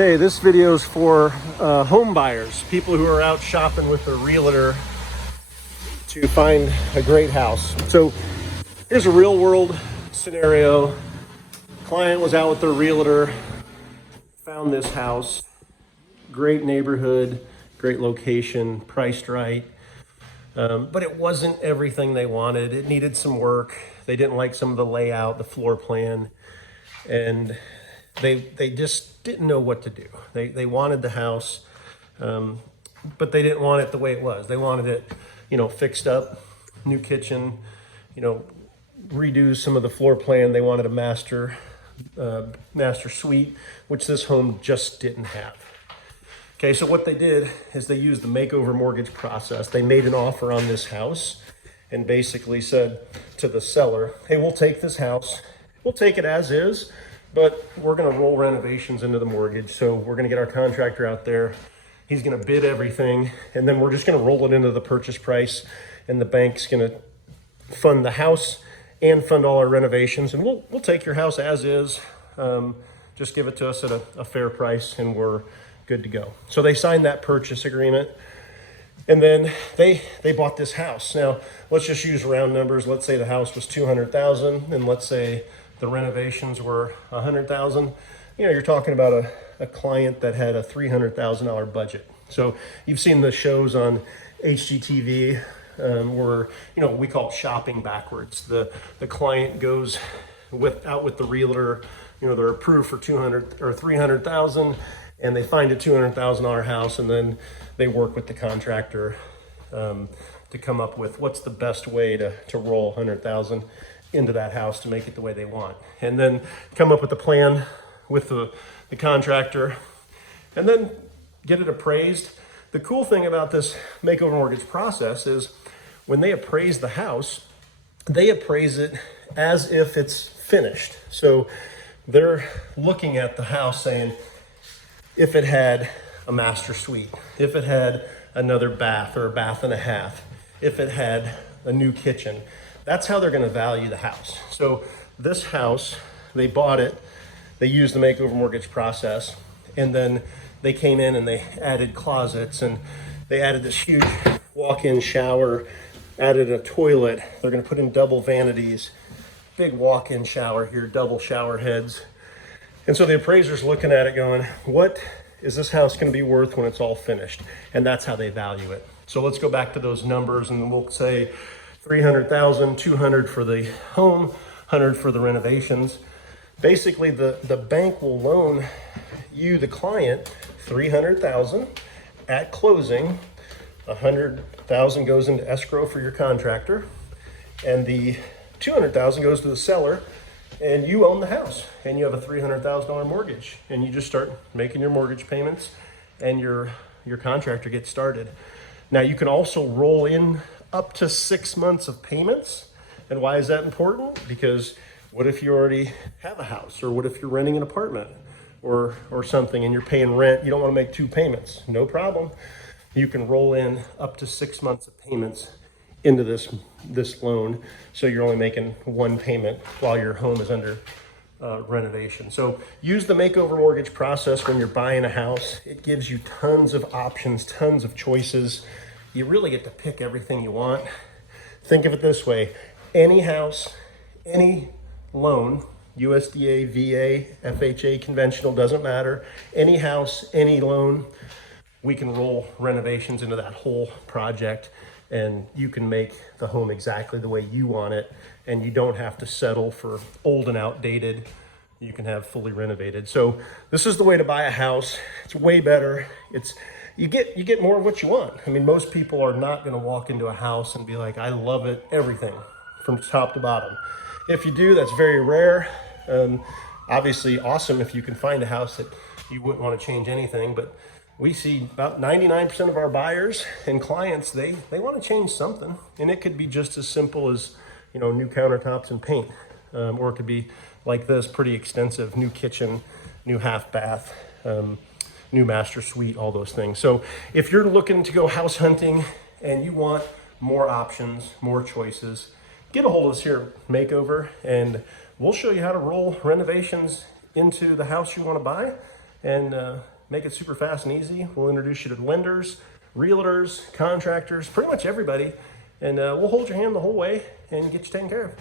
Okay, this video is for home buyers, people who are out shopping with their realtor to find a great house. So here's a real world scenario. Client was out with their realtor, found this house, great neighborhood, great location, priced right, but it wasn't everything they wanted. It needed some work. They didn't like some of the layout, the floor plan, and they just didn't know what to do. They wanted the house, but they didn't want it the way it was. They wanted it, fixed up, new kitchen, redo some of the floor plan. They wanted a master suite, which this home just didn't have. Okay, so what they did is they used the Makeover Mortgage Process. They made an offer on this house and basically said to the seller, hey, we'll take this house. We'll take it as is, but we're gonna roll renovations into the mortgage. So we're gonna get our contractor out there. He's gonna bid everything, and then we're just gonna roll it into the purchase price, and the bank's gonna fund the house and fund all our renovations, and we'll take your house as is. Just give it to us at a fair price, and we're good to go. So they signed that purchase agreement, and then they bought this house. Now, let's just use round numbers. Let's say the house was $200,000, and let's say the renovations were $100,000. You're talking about a client that had a $300,000 budget. So you've seen the shows on HGTV where we call it shopping backwards. The client goes out with the realtor. They're approved for $200,000 or $300,000, and they find a $200,000 house, and then they work with the contractor to come up with what's the best way to roll $100,000 into that house to make it the way they want, and then come up with a plan with the contractor, and then get it appraised. The cool thing about this Makeover Mortgage Process is when they appraise the house, they appraise it as if it's finished. So they're looking at the house saying, if it had a master suite, if it had another bath or a bath and a half, if it had a new kitchen, that's how they're going to value the house. So this house, they bought it, they used the Makeover Mortgage Process, and then they came in and they added closets, and they added this huge walk-in shower, added a toilet. They're going to put in double vanities, big walk-in shower here, double shower heads. And so the appraiser's looking at it going, what is this house going to be worth when it's all finished? And that's how they value it. So let's go back to those numbers, and we'll say $300,000, $200,000 for the home, $100,000 for the renovations. Basically, the bank will loan you, the client, $300,000 at closing. $100,000 goes into escrow for your contractor, and the $200,000 goes to the seller, and you own the house, and you have a $300,000 mortgage, and you just start making your mortgage payments, and your contractor gets started. Now, you can also roll in up to 6 months of payments. And why is that important? Because what if you already have a house, or what if you're renting an apartment or something and you're paying rent? You don't want to make 2 payments. No problem. You can roll in up to 6 months of payments into this loan, so you're only making 1 payment while your home is under renovation. So use the Makeover Mortgage Process when you're buying a house. It gives you tons of options, tons of choices. You really get to pick everything you want. Think of it this way: any house, any loan, USDA, VA, FHA, conventional, doesn't matter. Any house, any loan, we can roll renovations into that whole project, and you can make the home exactly the way you want it, and you don't have to settle for old and outdated. You can have fully renovated. So this is the way to buy a house. It's way better. You get more of what you want. I mean, most people are not going to walk into a house and be like, I love it, everything from top to bottom. If you do, that's very rare. Obviously awesome if you can find a house that you wouldn't want to change anything, but we see about 99% of our buyers and clients, they want to change something. And it could be just as simple as, new countertops and paint. Or it could be like this, pretty extensive, new kitchen, new half bath, new master suite, all those things. So if you're looking to go house hunting and you want more options, more choices, get a hold of us here at Makeover, and we'll show you how to roll renovations into the house you want to buy, and make it super fast and easy. We'll introduce you to lenders, realtors, contractors, pretty much everybody, and we'll hold your hand the whole way and get you taken care of.